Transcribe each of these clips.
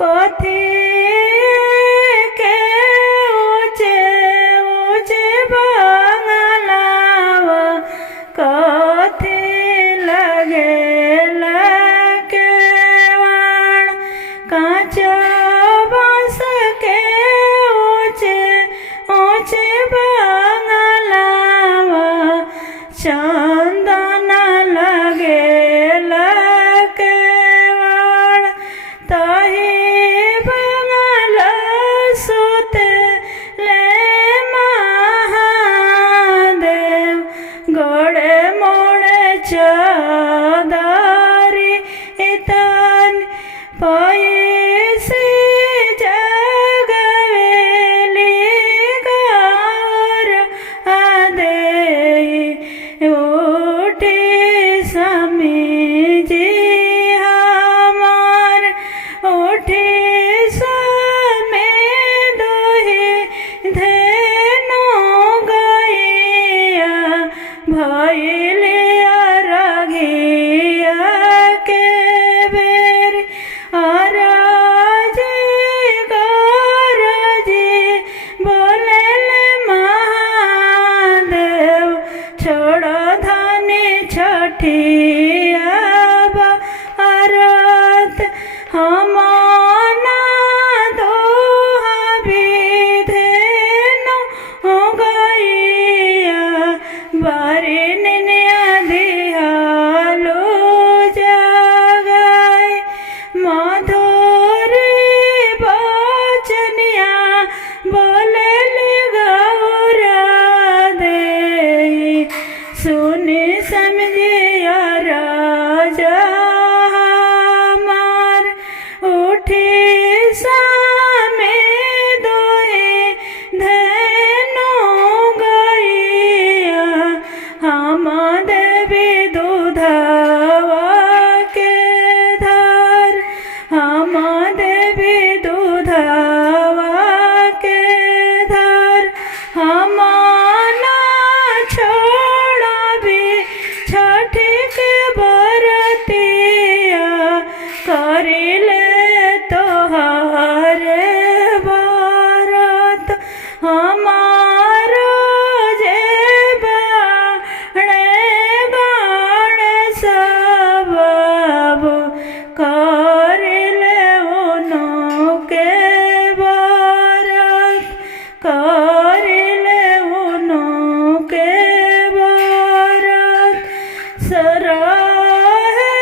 कथी के ऊँचे ऊँचे बंगलावा कथी लगेला केवाड़ कांच बांस के ऊँचे ऊँचे बंगलावा चंदन लगेला केवाड़ ताही बंगला सुतले महादेव गोड़े मोड़े चादरी इतन पैसे जगवेली गार आदे उठी समीजी हमार उठी समय दोहे धेनु गैया भैलिया रघिया के बेर अराजी गरजी बोलेल महादेव छोड़ो धनी छठिया बारत हमना दोहा विधेनु गैया बारी निनिया दिहालो जगाई मधुरी बचनिया बोलेल गौरा दे सुनी समझिया राजा हमार उठी सामे दोहे धेनु गैया हम देवी दूधवा के धार हम देवी दूधवा के धार हम ना छोड़बी छठी के बरतिया करिले तोहारे बरत हमारो जे बाणे गणेश बाबू करिले उनो के बरत करिले उनो के बरत सराहे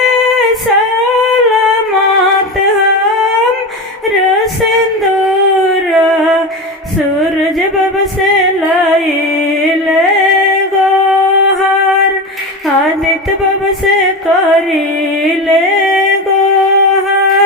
सलामत हम सिंदूर सूरज बब से